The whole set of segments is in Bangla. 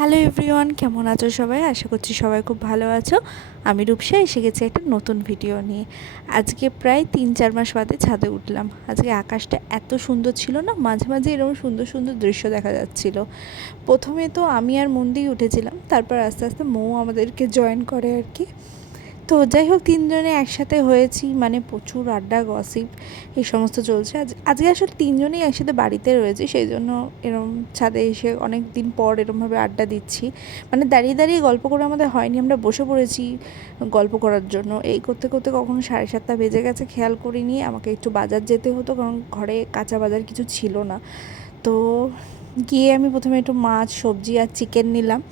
হ্যালো এভরিওয়ান, কেমন আছো সবাই? আশা করছি সবাই খুব ভালো আছো। আমি রূপসা এসে গেছি একটা নতুন ভিডিও নিয়ে। আজকে প্রায় 3-4 মাস বাদে ছাদে উঠলাম। আজকে আকাশটা এত সুন্দর ছিল না, মাঝে মাঝে এরকম সুন্দর সুন্দর দৃশ্য দেখা যাচ্ছিল। প্রথমে তো আমি আর মন্দিই উঠেছিলাম, তারপর আস্তে আস্তে মৌ আমাদেরকে জয়েন করে আর কি। তো যাই হোক, তিনজনে একসাথে হয়েছি, মানে প্রচুর আড্ডা গসিপ এই সমস্ত চলছে। আজকে আসলে তিনজনেই একসাথে বাড়িতে রয়েছে, সেই জন্য এরম ছাদে এসে অনেক দিন পর এরমভাবে আড্ডা দিচ্ছি। মানে দাঁড়িয়ে দাঁড়িয়ে গল্প করে আমাদের হয়নি, আমরা বসে পড়েছি গল্প করার জন্য। এই করতে করতে কখনো 7:30 বেজে গেছে, খেয়াল করিনি। আমাকে একটু বাজার যেতে হতো, কারণ ঘরে কাঁচা বাজার কিছু ছিল না। তো গিয়ে আমি প্রথমে একটু মাছ, সবজি আর চিকেন নিলাম।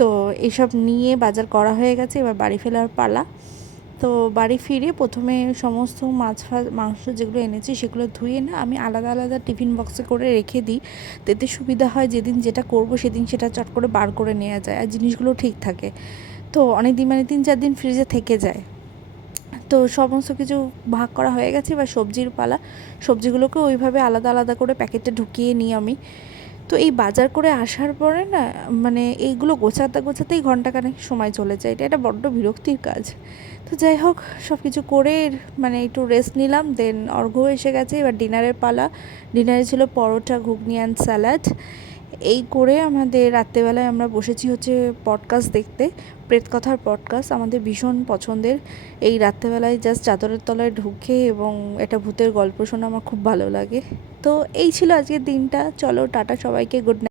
তো এইসব নিয়ে বাজার করা হয়ে গেছে, এবার বাড়ি ফেরার পালা। তো বাড়ি ফিরে প্রথমে সমস্ত মাংস যেগুলো এনেছি সেগুলো ধুয়ে না আমি আলাদা আলাদা টিফিন বক্সে করে রেখে দিই। এতে সুবিধা হয়, যেদিন যেটা করব সেদিন সেটা চট করে বার করে নেওয়া যায়, আর জিনিসগুলো ঠিক থাকে। তো অনেক দিন, মানে 3-4 দিন ফ্রিজে থেকে যায়। তো সমস্ত কিছু ভাগ করা হয়ে গেছে, এবার সবজির পালা। সবজিগুলোকে ওইভাবে আলাদা আলাদা করে প্যাকেটে ঢুকিয়ে নিই আমি। তো এই বাজার করে আসার পরে না, মানে এইগুলো গোছাতে গোছাতেই ঘন্টাখানেক সময় চলে যায়। এটা বড্ড বিরক্তির কাজ। তো যাই হোক, সব কিছু করে মানে একটু রেস্ট নিলাম, দেন অর্ঘ্য এসে গেছে, এবার ডিনারের পালা। ডিনারে ছিল পরোটা, ঘুগনি অ্যান্ড স্যালাড। এই করে আমাদের রাত্রেবেলায় আমরা বসেছি হচ্ছে পডকাস্ট দেখতে। প্রেতকথার পডকাস্ট আমাদের ভীষণ পছন্দের। এই রাত্রেবেলায় জাস্ট চাদরের তলায় ঢুকে এবং একটা ভূতের গল্প শোনা আমার খুব ভালো লাগে। তো এই ছিল আজকের দিনটা। চলো টাটা সবাইকে, গুড নাইট।